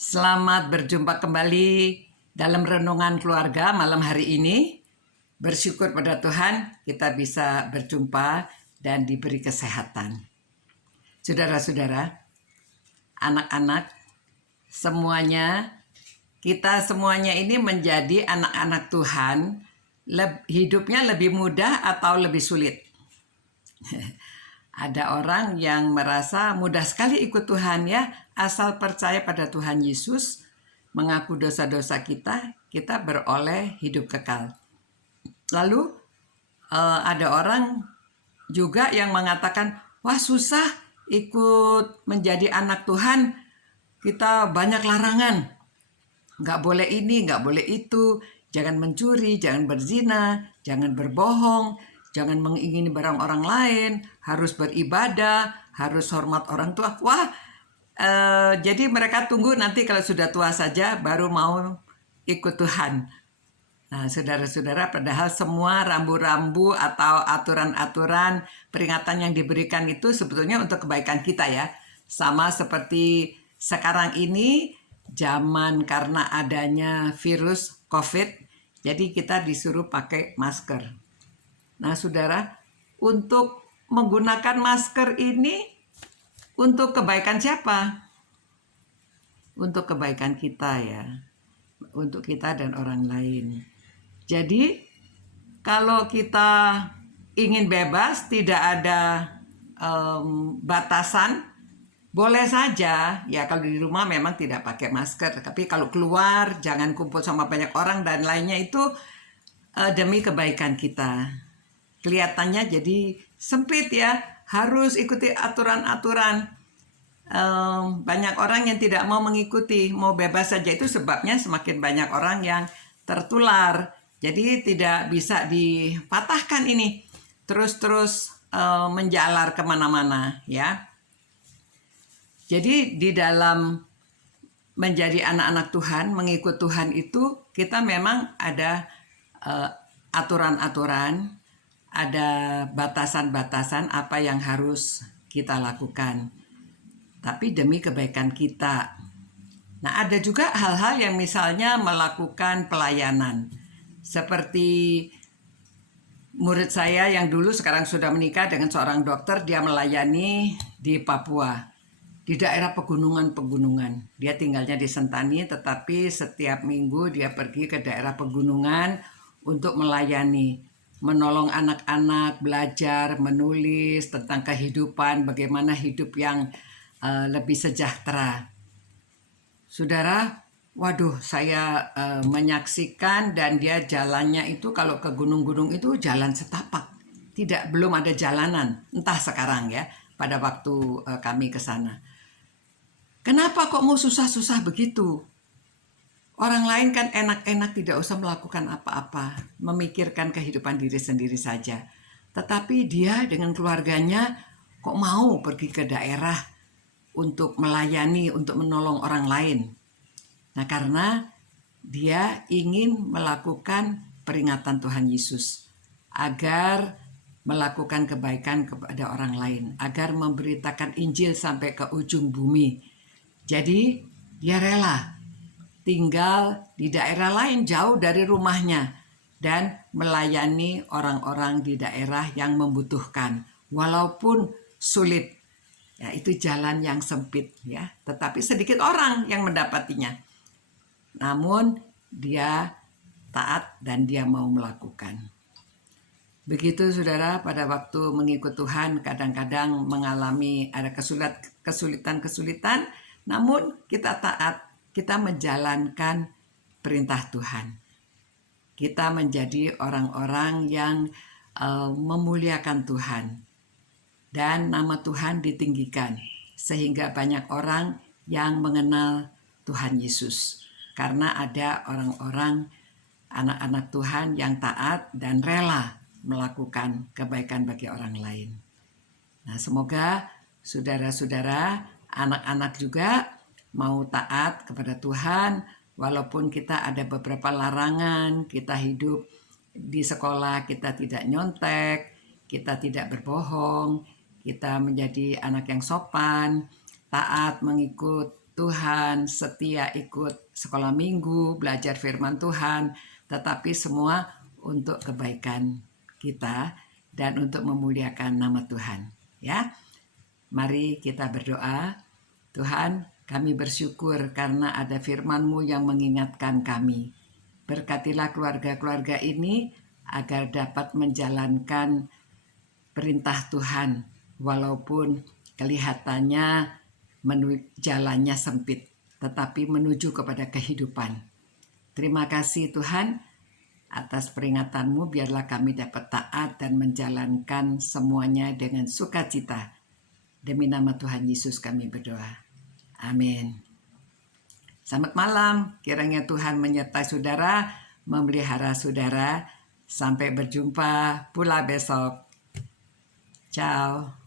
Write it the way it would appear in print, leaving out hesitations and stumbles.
Selamat berjumpa kembali dalam renungan keluarga malam hari ini. Bersyukur pada Tuhan kita bisa berjumpa dan diberi kesehatan. Saudara-saudara, anak-anak, kita semuanya ini menjadi anak-anak Tuhan, hidupnya lebih mudah atau lebih sulit. Ada orang yang merasa mudah sekali ikut Tuhan ya, asal percaya pada Tuhan Yesus, mengaku dosa-dosa kita beroleh hidup kekal. Lalu ada orang juga yang mengatakan, wah susah ikut menjadi anak Tuhan, kita banyak larangan. Nggak boleh ini, nggak boleh itu, jangan mencuri, jangan berzina, jangan berbohong, jangan mengingini barang orang lain, harus beribadah, harus hormat orang tua. Wah, jadi mereka tunggu nanti kalau sudah tua saja baru mau ikut Tuhan. Nah, saudara-saudara, padahal semua rambu-rambu atau aturan-aturan peringatan yang diberikan itu sebetulnya untuk kebaikan kita ya. Sama seperti sekarang ini, zaman karena adanya virus COVID, jadi kita disuruh pakai masker. Nah, saudara, untuk menggunakan masker ini untuk kebaikan siapa? Untuk kebaikan kita ya, untuk kita dan orang lain. Jadi, kalau kita ingin bebas, tidak ada batasan, boleh saja ya. Kalau di rumah memang tidak pakai masker, tapi kalau keluar jangan kumpul sama banyak orang dan lainnya, itu demi kebaikan kita. Kelihatannya jadi sempit ya, harus ikuti aturan-aturan. Banyak orang yang tidak mau mengikuti, mau bebas saja. Itu sebabnya semakin banyak orang yang tertular. Jadi tidak bisa dipatahkan ini, terus menjalar kemana-mana ya. Jadi di dalam menjadi anak-anak Tuhan, mengikut Tuhan itu kita memang ada aturan-aturan, ada batasan-batasan apa yang harus kita lakukan. Tapi demi kebaikan kita. Nah, ada juga hal-hal yang misalnya melakukan pelayanan. Seperti murid saya yang dulu sekarang sudah menikah dengan seorang dokter, dia melayani di Papua, di daerah pegunungan-pegunungan. Dia tinggalnya di Sentani, tetapi setiap minggu dia pergi ke daerah pegunungan untuk melayani, menolong anak-anak belajar, menulis tentang kehidupan, bagaimana hidup yang lebih sejahtera. Saudara, waduh, saya menyaksikan, dan dia jalannya itu kalau ke gunung-gunung itu jalan setapak. Belum ada jalanan, entah sekarang ya, pada waktu kami ke sana. Kenapa kok mau susah-susah begitu? Orang lain kan enak-enak, tidak usah melakukan apa-apa, memikirkan kehidupan diri sendiri saja. Tetapi dia dengan keluarganya kok mau pergi ke daerah untuk melayani, untuk menolong orang lain. Nah, karena dia ingin melakukan peringatan Tuhan Yesus agar melakukan kebaikan kepada orang lain, agar memberitakan Injil sampai ke ujung bumi. Jadi dia rela tinggal di daerah lain jauh dari rumahnya dan melayani orang-orang di daerah yang membutuhkan, walaupun sulit. Ya, itu jalan yang sempit ya, tetapi sedikit orang yang mendapatinya. Namun dia taat dan dia mau melakukan. Begitu saudara, pada waktu mengikut Tuhan kadang-kadang mengalami ada kesulitan-kesulitan, namun kita taat, kita menjalankan perintah Tuhan. Kita menjadi orang-orang yang memuliakan Tuhan. Dan nama Tuhan ditinggikan, sehingga banyak orang yang mengenal Tuhan Yesus. Karena ada orang-orang, anak-anak Tuhan yang taat dan rela melakukan kebaikan bagi orang lain. Nah, semoga saudara-saudara, anak-anak juga mau taat kepada Tuhan, walaupun kita ada beberapa larangan. Kita hidup di sekolah, kita tidak nyontek, kita tidak berbohong, kita menjadi anak yang sopan, taat mengikut Tuhan, setia ikut sekolah minggu, belajar firman Tuhan, tetapi semua untuk kebaikan kita dan untuk memuliakan nama Tuhan. Ya, mari kita berdoa. Tuhan, kami bersyukur karena ada firman-Mu yang mengingatkan kami. Berkatilah keluarga-keluarga ini agar dapat menjalankan perintah Tuhan, walaupun kelihatannya jalannya sempit, tetapi menuju kepada kehidupan. Terima kasih Tuhan atas peringatan-Mu, biarlah kami dapat taat dan menjalankan semuanya dengan sukacita. Demi nama Tuhan Yesus kami berdoa. Amin. Selamat malam, kiranya Tuhan menyertai saudara, memelihara saudara. Sampai berjumpa pula besok. Ciao.